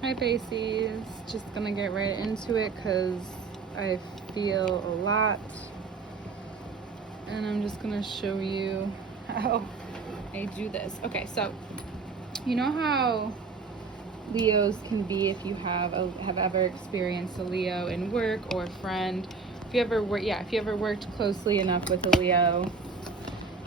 Hi Pisces, just gonna get right into it because I feel a lot, and I'm just gonna show you how I do this. Okay, so you know how Leos can be if you have ever experienced a Leo in work or a friend. If you ever worked closely enough with a Leo,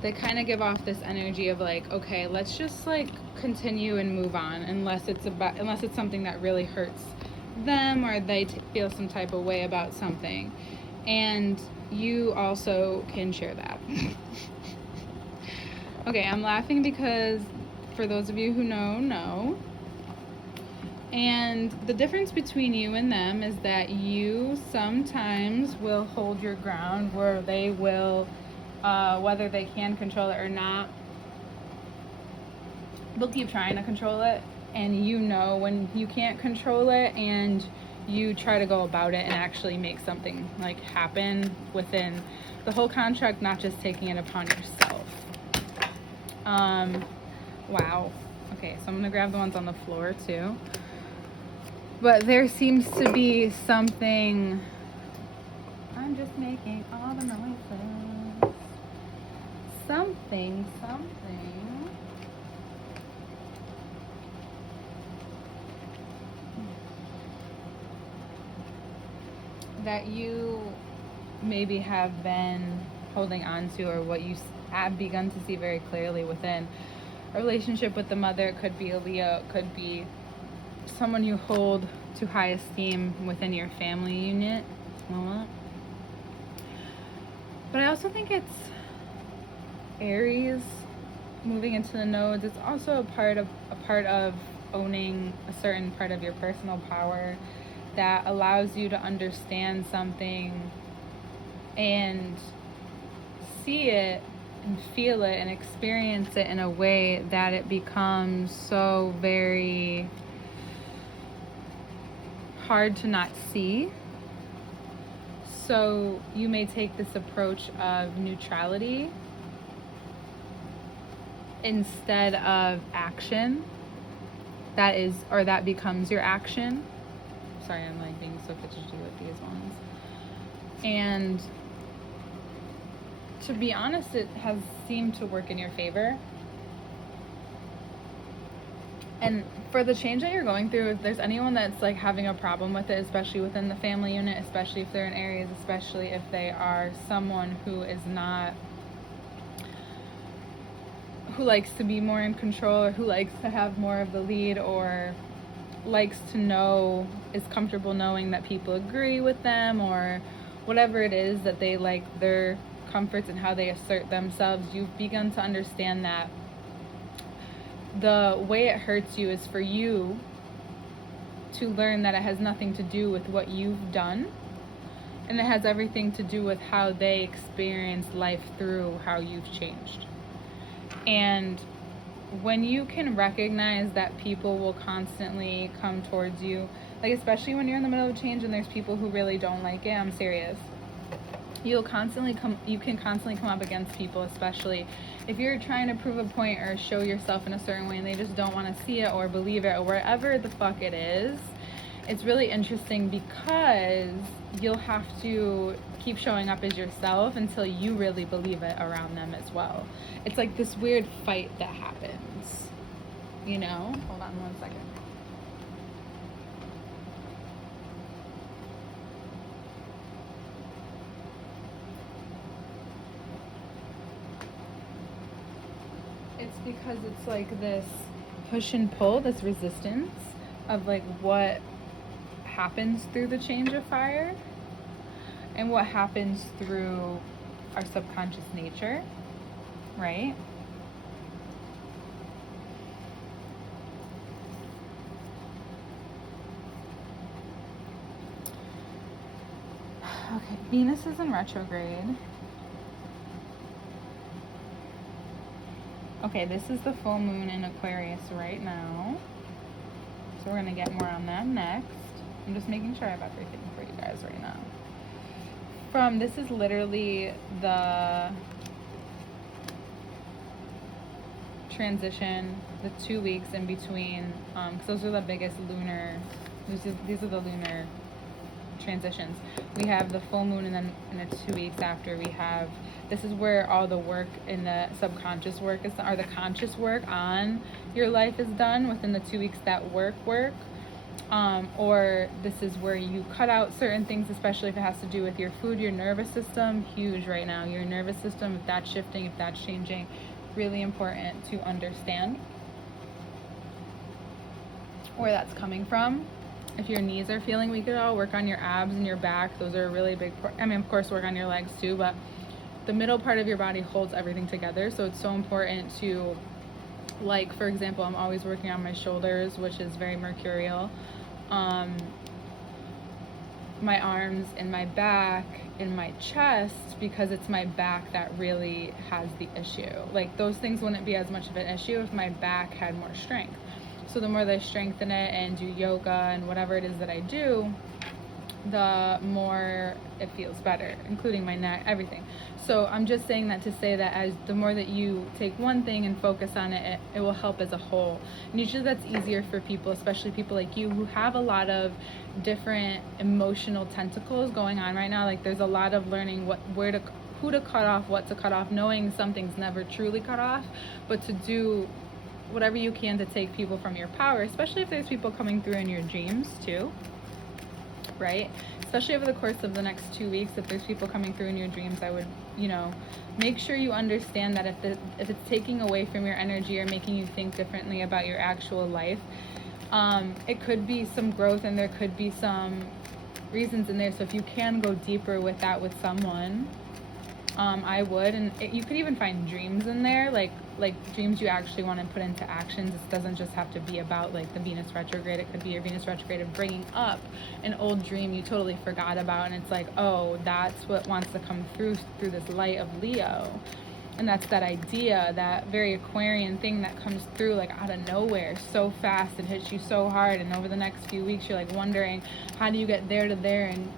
they kind of give off this energy of like, okay, let's just like continue and move on, unless it's something that really hurts them or they feel some type of way about something. And you also can share that. Okay, I'm laughing because for those of you who know. And the difference between you and them is that you sometimes will hold your ground where they will, whether they can control it or not, they'll keep trying to control it. And you know when you can't control it, and you try to go about it and actually make something like happen within the whole contract, not just taking it upon yourself. Wow. Okay, so I'm gonna grab the ones on the floor too. But there seems to be something. I'm just making all the noises. Something. That you maybe have been holding on to, or what you have begun to see very clearly within a relationship with the mother. It could be a Leo, it could be someone you hold to high esteem within your family unit. But I also think it's Aries moving into the nodes. It's also a part of owning a certain part of your personal power that allows you to understand something and see it and feel it and experience it in a way that it becomes so very hard to not see. So you may take this approach of neutrality instead of action. That becomes your action. Sorry, I'm like being so fidgety with these ones. And to be honest, it has seemed to work in your favor. And for the change that you're going through, if there's anyone that's like having a problem with it, especially within the family unit, especially if they're in Aries, especially if they are someone who likes to be more in control, or who likes to have more of the lead, or likes to know, is comfortable knowing that people agree with them, or whatever it is that they like, their comforts and how they assert themselves, you've begun to understand that the way it hurts you is for you to learn that it has nothing to do with what you've done, and it has everything to do with how they experience life through how you've changed. And when you can recognize that people will constantly come towards you, like especially when you're in the middle of change and there's people who really don't like it, I'm serious. You can constantly come up against people, especially if you're trying to prove a point or show yourself in a certain way and they just don't want to see it or believe it or whatever the fuck it is. It's really interesting because you'll have to keep showing up as yourself until you really believe it around them as well. It's like this weird fight that happens, you know? Hold on 1 second. It's because it's like this push and pull, this resistance of like what happens through the change of fire and what happens through our subconscious nature, right? Okay, Venus is in retrograde. Okay, this is the full moon in Aquarius right now. So we're going to get more on that next. I'm just making sure I have everything for you guys right now. This is literally the transition, the 2 weeks in between, because those are the biggest lunar, these are the lunar transitions. We have the full moon, and then in the 2 weeks after we have, this is where all the work in the subconscious work is, or the conscious work on your life is done within the 2 weeks that work. Or this is where you cut out certain things, especially if it has to do with your food, your nervous system, huge right now. Your nervous system, if that's shifting, if that's changing, really important to understand where that's coming from. If your knees are feeling weak at all, work on your abs and your back. Those are a really big I mean, of course, work on your legs too, but the middle part of your body holds everything together. So it's so important to, like, for example, I'm always working on my shoulders, which is very mercurial. My arms and my back and my chest, because it's my back that really has the issue. Like, those things wouldn't be as much of an issue if my back had more strength. So the more that I strengthen it and do yoga and whatever it is that I do, the more it feels better, including my neck, everything. So I'm just saying that to say that as the more that you take one thing and focus on it, it will help as a whole. And usually that's easier for people, especially people like you who have a lot of different emotional tentacles going on right now. Like, there's a lot of learning who to cut off, what to cut off, knowing something's never truly cut off, but to do whatever you can to take people from your power, especially if there's people coming through in your dreams too, right? Especially over the course of the next 2 weeks, if there's people coming through in your dreams, I would, make sure you understand that if it's taking away from your energy or making you think differently about your actual life, it could be some growth and there could be some reasons in there. So if you can go deeper with that with someone, I would. And you could even find dreams in there, like dreams you actually want to put into actions. It doesn't just have to be about like the Venus retrograde. It could be your Venus retrograde of bringing up an old dream you totally forgot about, and it's like, oh, that's what wants to come through this light of Leo. And that's that idea, that very Aquarian thing that comes through like out of nowhere so fast and hits you so hard, and over the next few weeks you're like wondering, how do you get there to there and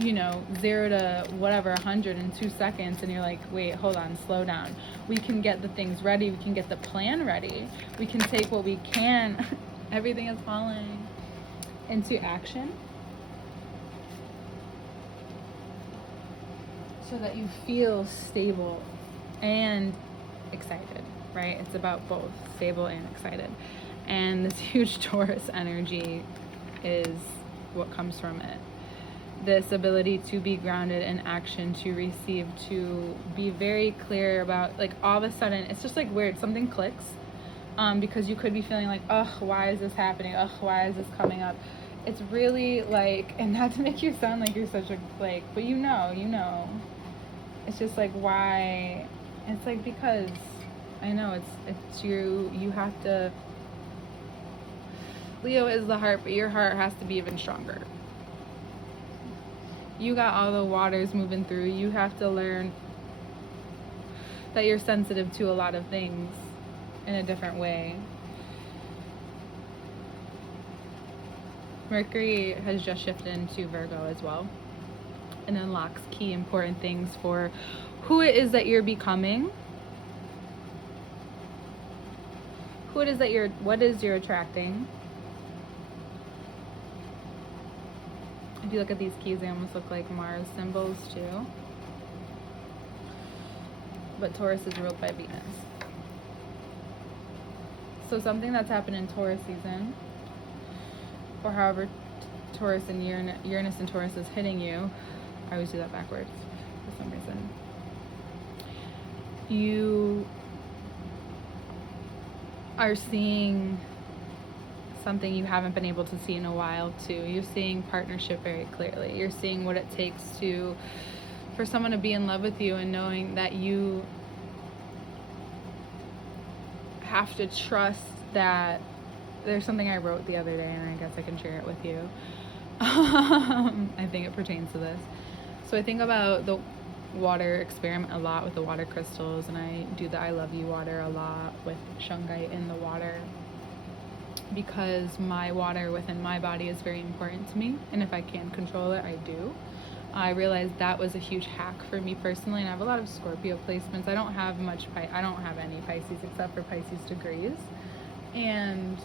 0 to whatever 100 in 2 seconds, and you're like, wait, hold on, slow down. We can get the things ready, we can get the plan ready, we can take what we can everything is falling into action, so that you feel stable and excited, right? It's about both stable and excited. And this huge Taurus energy is what comes from it. This ability to be grounded in action, to receive, to be very clear about, like, all of a sudden, it's just like weird, something clicks, because you could be feeling like, ugh, why is this happening? Ugh, why is this coming up? It's really like, and not to make you sound like you're such a, like, but it's just like, why? It's like, because I know it's you have to, Leo is the heart, but your heart has to be even stronger. You got all the waters moving through. You have to learn that you're sensitive to a lot of things in a different way. Mercury has just shifted into Virgo as well, and unlocks key important things for who it is that you're becoming, what is you're attracting. If you look at these keys, they almost look like Mars symbols too. But Taurus is ruled by Venus. So something that's happened in Taurus season, or however Taurus and Uranus and Taurus is hitting you, I always do that backwards for some reason. You are seeing something you haven't been able to see in a while too. You're seeing partnership very clearly. You're seeing what it takes for someone to be in love with you, and knowing that you have to trust that. There's something I wrote the other day, and I guess I can share it with you. I think it pertains to this. So I think about the water experiment a lot with the water crystals, and I do the I love you water a lot with shungite in the water, because my water within my body is very important to me, and if I can control it, I do. I realized that was a huge hack for me personally, and I have a lot of Scorpio placements. I don't have any Pisces except for Pisces degrees. And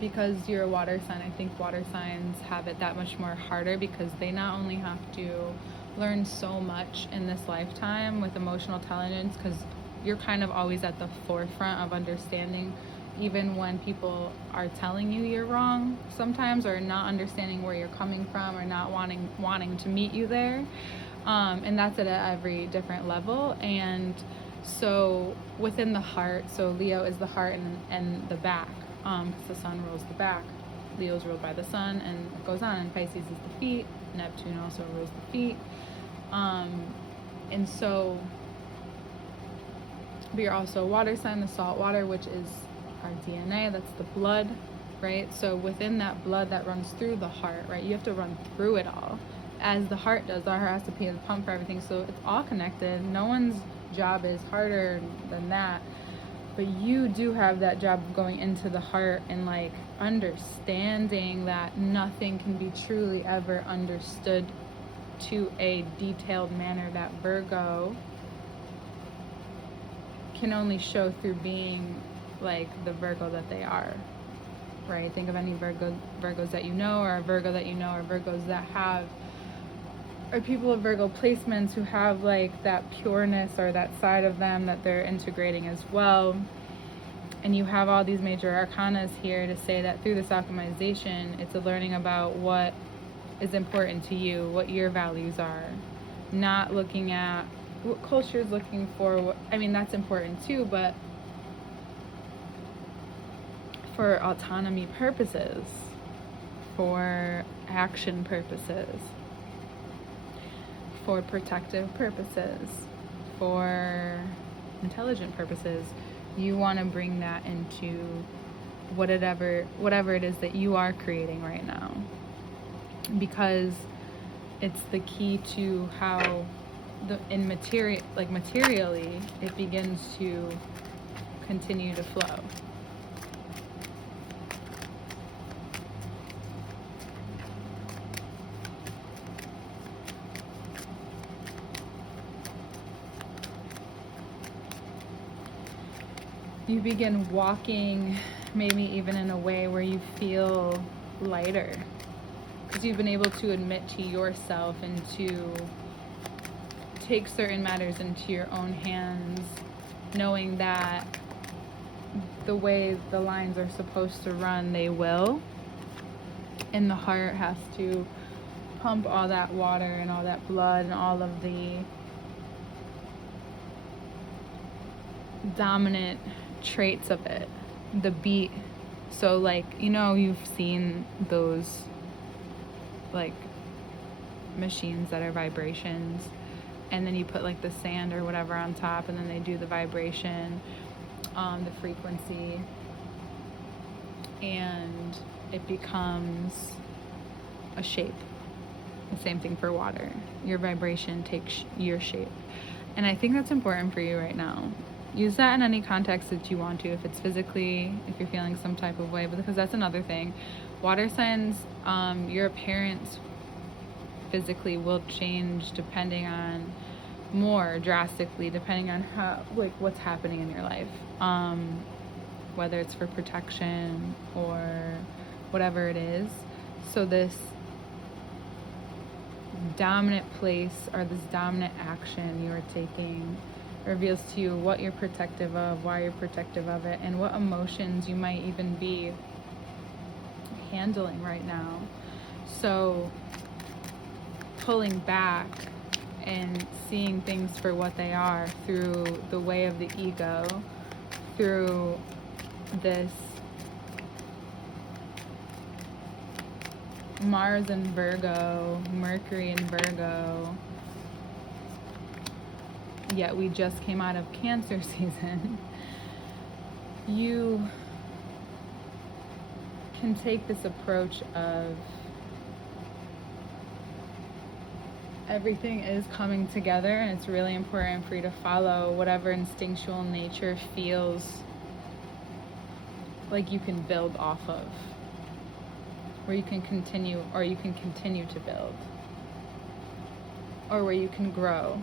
because you're a water sign, I think water signs have it that much more harder, because they not only have to learn so much in this lifetime with emotional intelligence, because you're kind of always at the forefront of understanding, even when people are telling you you're wrong sometimes, or not understanding where you're coming from, or not wanting to meet you there. And that's at every different level. And so within the heart, so Leo is the heart and the back, because the sun rules the back. Leo's ruled by the sun, and it goes on. And Pisces is the feet. Neptune also rules the feet. And so, but you're also a water sign, the salt water, which is our DNA, that's the blood, right? So within that blood that runs through the heart, right, you have to run through it all, as the heart does. The heart has to be the pump for everything, so it's all connected. No one's job is harder than that, but you do have that job of going into the heart and like understanding that nothing can be truly ever understood to a detailed manner that Virgo can only show through being like the Virgo that they are, right? Think of any Virgos that you know, or a Virgo that you know, or Virgos that have, or people of Virgo placements who have like that pureness or that side of them that they're integrating as well. And you have all these major arcanas here to say that through this alchemization, it's a learning about what is important to you, what your values are, not looking at what culture is looking for. I mean, that's important too, but for autonomy purposes, for action purposes, for protective purposes, for intelligent purposes, you want to bring that into whatever it is that you are creating right now, because it's the key to how materially it begins to continue to flow. You begin walking, maybe even in a way where you feel lighter, because you've been able to admit to yourself and to take certain matters into your own hands, knowing that the way the lines are supposed to run, they will. And the heart has to pump all that water and all that blood and all of the dominant traits of it, the beat. So like, you know, you've seen those like machines that are vibrations, and then you put like the sand or whatever on top, and then they do the vibration, the frequency, and it becomes a shape. The same thing for water. Your vibration takes your shape. And I think that's important for you right now. Use that in any context that you want to, if it's physically, if you're feeling some type of way, but because that's another thing. Water signs, your appearance physically will change depending on, more drastically, depending on how, like, what's happening in your life. Whether it's for protection or whatever it is. So this dominant place or this dominant action you are taking reveals to you what you're protective of, why you're protective of it, and what emotions you might even be handling right now. So pulling back and seeing things for what they are through the way of the ego, through this Mars in Virgo, Mercury in Virgo, yet we just came out of Cancer season. You can take this approach of everything is coming together, and it's really important for you to follow whatever instinctual nature feels like you can build off of, where you can continue, or you can continue to build. or where you can grow,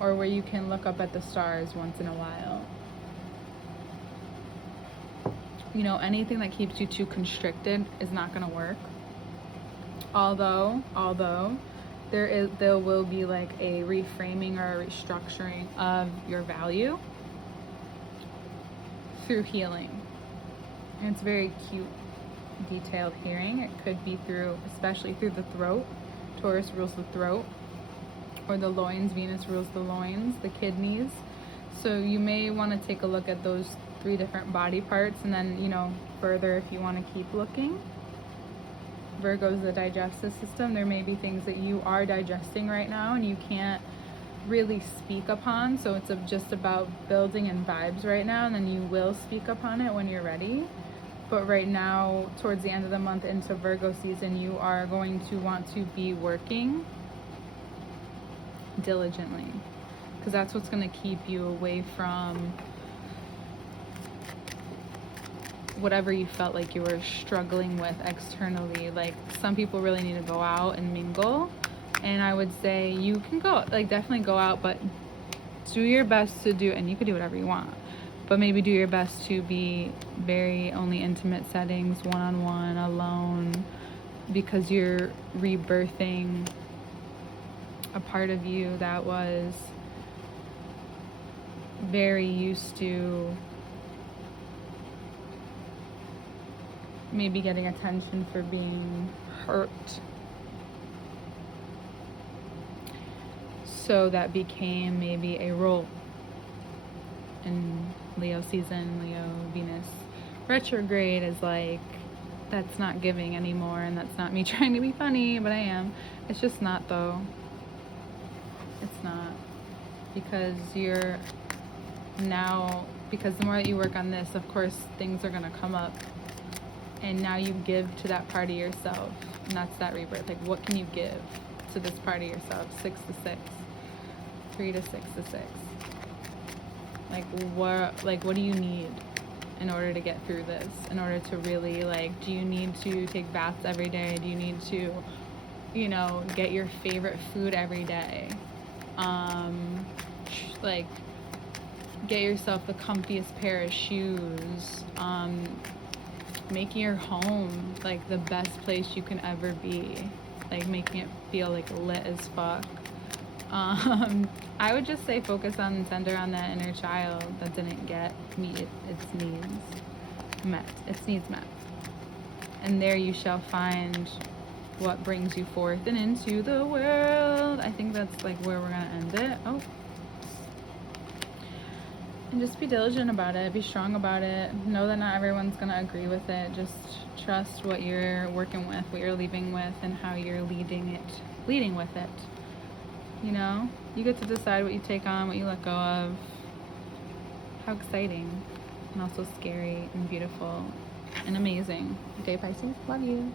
or where you can look up at the stars once in a while. You know, anything that keeps you too constricted is not going to work. Although there will be like a reframing or a restructuring of your value through healing. And it's very cute, detailed healing. It could be through, especially through the throat. Taurus rules the throat, or the loins. Venus rules the loins, the kidneys. So you may want to take a look at those 3 different body parts, and then, you know, further if you want to keep looking. Virgo is the digestive system. There may be things that you are digesting right now and you can't really speak upon, so it's just about building in vibes right now, and then you will speak upon it when you're ready. But right now, towards the end of the month into Virgo season, you are going to want to be working diligently, because that's what's going to keep you away from whatever you felt like you were struggling with externally. Like, some people really need to go out and mingle, and I would say you can go, like, definitely go out, but do your best to do, and you can do whatever you want, but maybe do your best to be very only intimate settings, one-on-one, alone, because you're rebirthing a part of you that was very used to maybe getting attention for being hurt. So that became maybe a role in Leo season. Leo Venus retrograde is like, that's not giving anymore, and that's not me trying to be funny, but I am. It's just not, though. It's not. Because you're now, because the more that you work on this, of course, things are going to come up. And now you give to that part of yourself. And that's that rebirth. Like, what can you give to this part of yourself? 6 to 6. 3 to 6 to 6. What do you need in order to get through this? In order to really, like, do you need to take baths every day? Do you need to, you know, get your favorite food every day? Like, get yourself the comfiest pair of shoes. Making your home like the best place you can ever be, like making it feel like lit as fuck. I would just say focus on and center on that inner child that didn't meet its needs met, and there you shall find what brings you forth and into the world. I think that's like where we're gonna end it. And just be diligent about it, be strong about it. Know that not everyone's gonna agree with it. Just trust what you're working with, what you're leaving with, and how you're leading with it. You know, you get to decide what you take on, what you let go of. How exciting, and also scary and beautiful and amazing. Okay, Pisces, love you.